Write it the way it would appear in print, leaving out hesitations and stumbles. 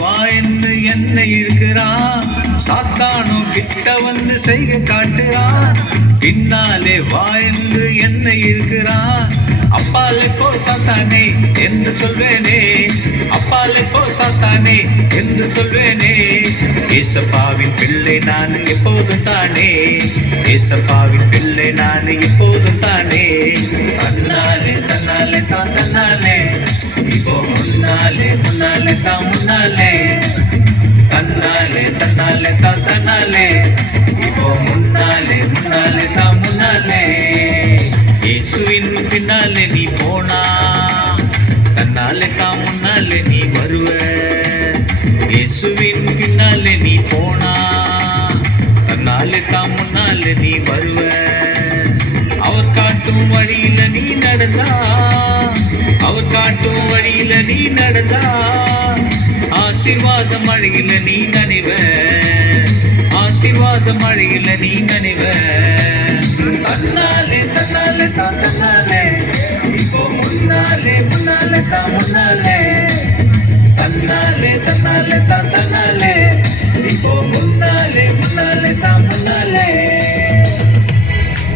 வா என்று என்னை இழுக்கிறான், சாத்தானோ கிட்ட வந்து செய்க காட்டுறான். பின்னாலே வா என்று என்னை இழுக்கிறான், அப்பாலே போ சாத்தானே என்று சொல்வேனே, அப்பாலே போ சாத்தானே என்று சொல்வேனே. ஏசப்பாவின் பிள்ளை நான் எப்போதும் தானே, ஏசப்பாவின் பிள்ளை நான் எப்போதும் தானே. தன்னாலே தன்னாலே தான் தன்னாலே, இப்போ முன்னாலே முன்னாலே தான் முன்னாலே, தன்னாலே தன்னாலே தான் தன்னாலே, இப்போ முன்னாலே முன்னாலே தான் முன்னாலே. இயேசுவின் பின்னாலே நீ போனா, தன்னாலே தான் முன்னாலே நீ வருவ. இயேசுவின் பின்னாலே நீ போனா, தன்னாலே தான் முன்னாலே நீ வருவ. அவர் காட்டும் வழியில நீ நடந்தா, அவர் காட்டும் வழியில நீ நடந்தா, ஆசீர்வாத மழையில நீ நனைவ, ஆசீர்வாத மழையில நீ நனைவ.